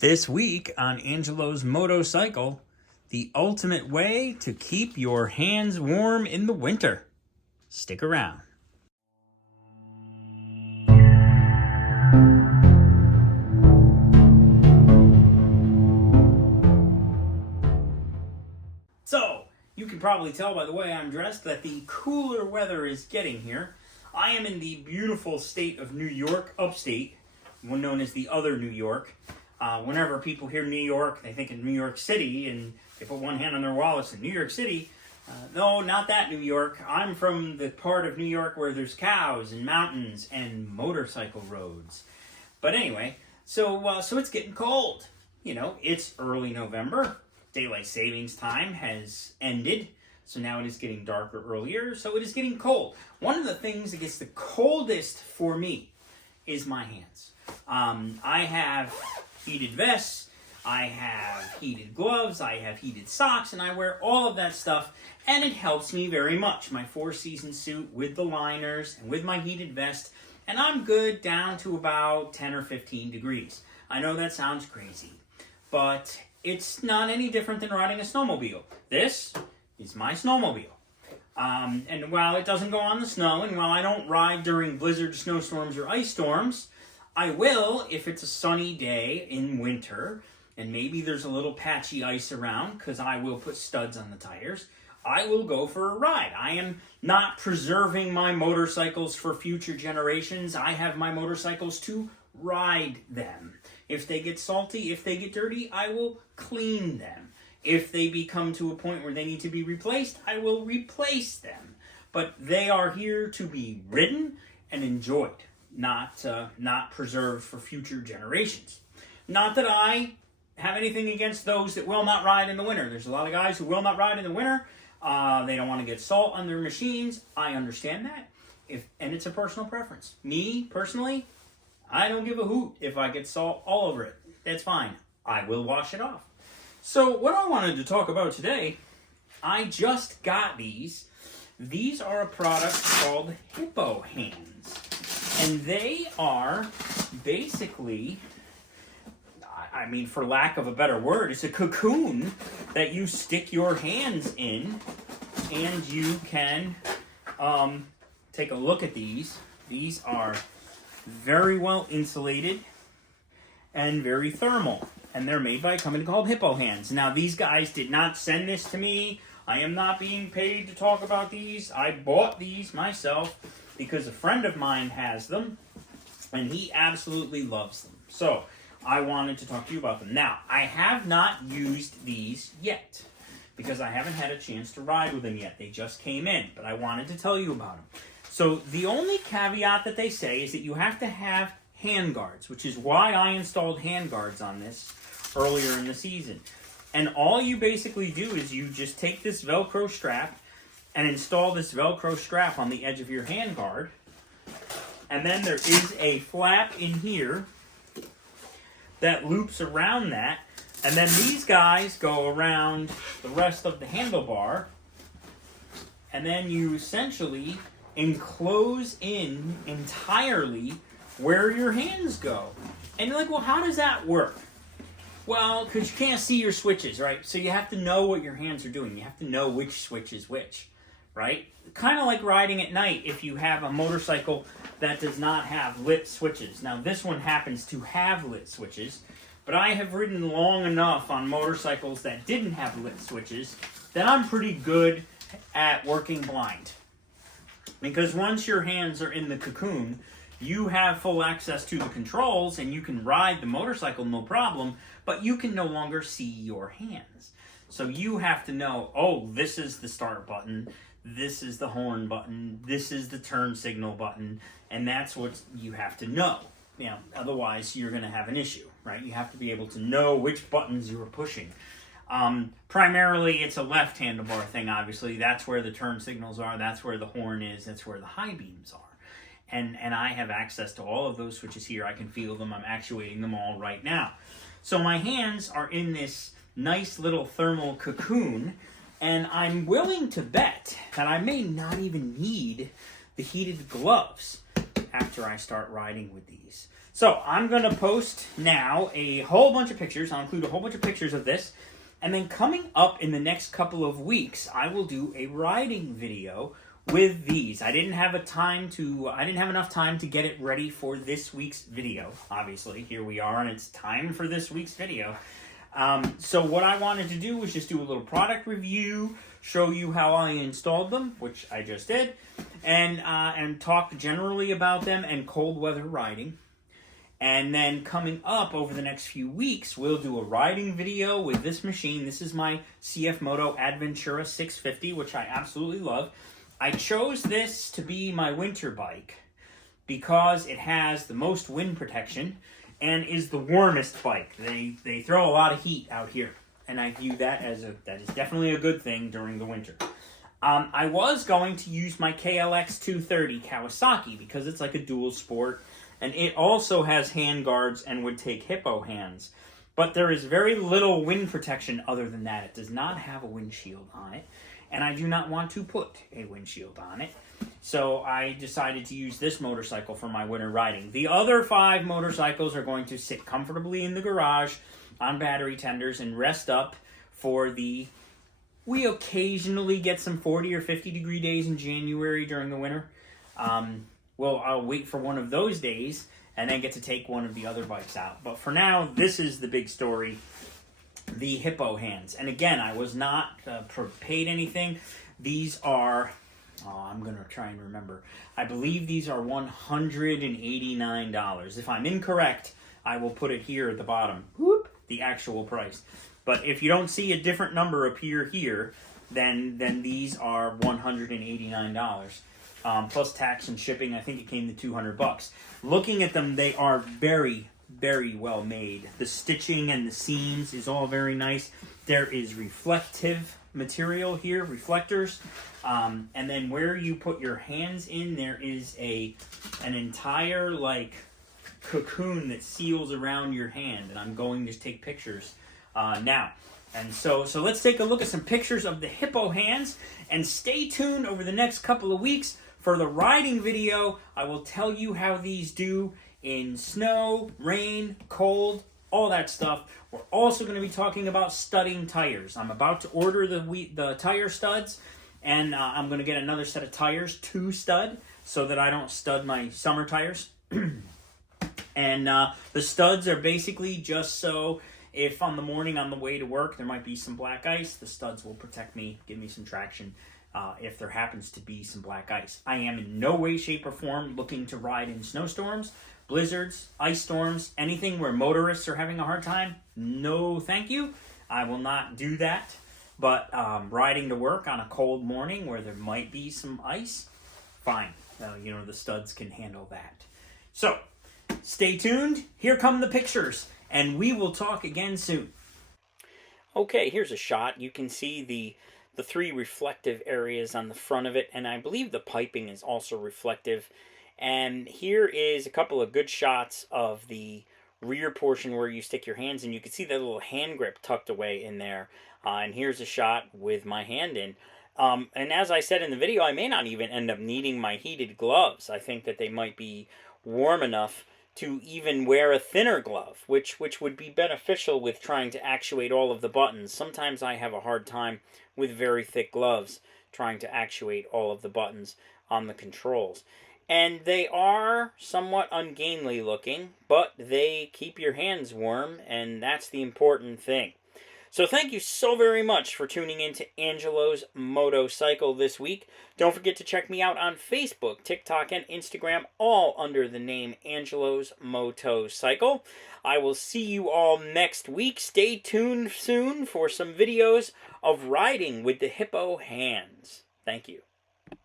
This week on Angelo's Motorcycle, the ultimate way to keep your hands warm in the winter. Stick around. So, you can probably tell by the way I'm dressed that the cooler weather is getting here. I am in the beautiful state of New York, upstate, one known as the other New York. Whenever people hear New York, they think of New York City, and they put one hand on their wallets in New York City. No, not that New York. I'm from the part of New York where there's cows and mountains and motorcycle roads. But anyway, so it's getting cold. You know, it's early November. Daylight savings time has ended. So now it is getting darker earlier, so it is getting cold. One of the things that gets the coldest for me is my hands. I have heated vests, I have heated gloves, I have heated socks, and I wear all of that stuff, and it helps me very much. My four-season suit with the liners and with my heated vest, and I'm good down to about 10 or 15 degrees. I know that sounds crazy, but it's not any different than riding a snowmobile. This is my snowmobile. And while it doesn't go on the snow, and while I don't ride during blizzards, snowstorms, or ice storms, I will if it's a sunny day in winter, and maybe there's a little patchy ice around, because I will put studs on the tires. I will go for a ride. I am not preserving my motorcycles for future generations. I have my motorcycles to ride them. If they get salty, if they get dirty, I will clean them. If they become to a point where they need to be replaced, I will replace them. But they are here to be ridden and enjoyed, not preserved for future generations. Not that I have anything against those that will not ride in the winter. There's a lot of guys who will not ride in the winter. They don't want to get salt on their machines. I understand that. And it's a personal preference. Me, personally, I don't give a hoot if I get salt all over it. That's fine. I will wash it off. So what I wanted to talk about today, I just got these. These are a product called Hippo Hands. And they are basically, I mean, for lack of a better word, it's a cocoon that you stick your hands in, and you can take a look at these. These are very well insulated and very thermal. And they're made by a company called Hippo Hands. Now, these guys did not send this to me. I am not being paid to talk about these. I bought these myself because a friend of mine has them, and he absolutely loves them. So, I wanted to talk to you about them. Now, I have not used these yet because I haven't had a chance to ride with them yet. They just came in, but I wanted to tell you about them. So, the only caveat that they say is that you have to have hand guards, which is why I installed hand guards on this earlier in the season. And all you basically do is you just take this Velcro strap and install this Velcro strap on the edge of your hand guard. And then there is a flap in here that loops around that. And then these guys go around the rest of the handlebar. And then you essentially enclose in entirely where your hands go. And you're like, well, how does that work? Well, because you can't see your switches, right? So you have to know what your hands are doing. You have to know which switch is which, right? Kind of like riding at night if you have a motorcycle that does not have lit switches. Now, this one happens to have lit switches, but I have ridden long enough on motorcycles that didn't have lit switches that I'm pretty good at working blind. Because once your hands are in the cocoon, you have full access to the controls and you can ride the motorcycle no problem, but you can no longer see your hands. So you have to know, oh, this is the start button, this is the horn button, this is the turn signal button, and that's what you have to know. You know, otherwise you're going to have an issue, right? You have to be able to know which buttons you are pushing. Primarily, it's a left handlebar thing, obviously. That's where the turn signals are, that's where the horn is, that's where the high beams are. And I have access to all of those switches here. I can feel them. I'm actuating them all right now. So my hands are in this nice little thermal cocoon, and I'm willing to bet that I may not even need the heated gloves after I start riding with these. So I'm going to post now a whole bunch of pictures. I'll include a whole bunch of pictures of this. And then coming up in the next couple of weeks, I will do a riding video with these. I didn't have enough time to get it ready for this week's video. Obviously, here we are, and it's time for this week's video. So what I wanted to do was just do a little product review, show you how I installed them, which I just did, and talk generally about them and cold weather riding. And then coming up over the next few weeks, we'll do a riding video with this machine. This is my CF Moto Adventura 650, which I absolutely love. I chose this to be my winter bike because it has the most wind protection and is the warmest bike. They throw a lot of heat out here, and I view that as that is definitely a good thing during the winter. I was going to use my KLX 230 Kawasaki because it's like a dual sport, and it also has hand guards and would take hippo hands. But there is very little wind protection other than that. It does not have a windshield on it, and I do not want to put a windshield on it. So I decided to use this motorcycle for my winter riding. The other 5 motorcycles are going to sit comfortably in the garage on battery tenders and rest up for we occasionally get some 40 or 50 degree days in January during the winter. Well, I'll wait for one of those days and then get to take one of the other bikes out. But for now, this is the big story, the hippo hands. And again, I was not paid anything. These are, I'm going to try and remember. I believe these are $189. If I'm incorrect, I will put it here at the bottom, the actual price. But if you don't see a different number appear here, then these are $189. Plus tax and shipping. I think it came to $200. Looking at them, they are very, very well made. The stitching and the seams is all very nice. There is reflective material here, reflectors. And then where you put your hands in, there is an entire like cocoon that seals around your hand. And I'm going to take pictures now. And so let's take a look at some pictures of the hippo hands, and stay tuned over the next couple of weeks for the riding video. I will tell you how these do in snow, rain, cold, all that stuff. We're also going to be talking about studding tires. I'm about to order the tire studs, and I'm going to get another set of tires to stud so that I don't stud my summer tires. And the studs are basically just so if on the morning on the way to work there might be some black ice, the studs will protect me, give me some traction if there happens to be some black ice. I am in no way, shape, or form looking to ride in snowstorms, blizzards, ice storms, anything where motorists are having a hard time. No, thank you. I will not do that. But riding to work on a cold morning where there might be some ice, fine. The studs can handle that. So, stay tuned. Here come the pictures, and we will talk again soon. Okay, here's a shot. You can see the 3 reflective areas on the front of it, and I believe the piping is also reflective. And here is a couple of good shots of the rear portion where you stick your hands in. You can see that little hand grip tucked away in there. And here's a shot with my hand in. And as I said in the video, I may not even end up needing my heated gloves. I think that they might be warm enough to even wear a thinner glove, which would be beneficial with trying to actuate all of the buttons. Sometimes I have a hard time with very thick gloves trying to actuate all of the buttons on the controls. And they are somewhat ungainly looking, but they keep your hands warm, and that's the important thing. So thank you so very much for tuning in to Angelo's Motocycle this week. Don't forget to check me out on Facebook, TikTok, and Instagram, all under the name Angelo's Motocycle. I will see you all next week. Stay tuned soon for some videos of riding with the hippo hands. Thank you.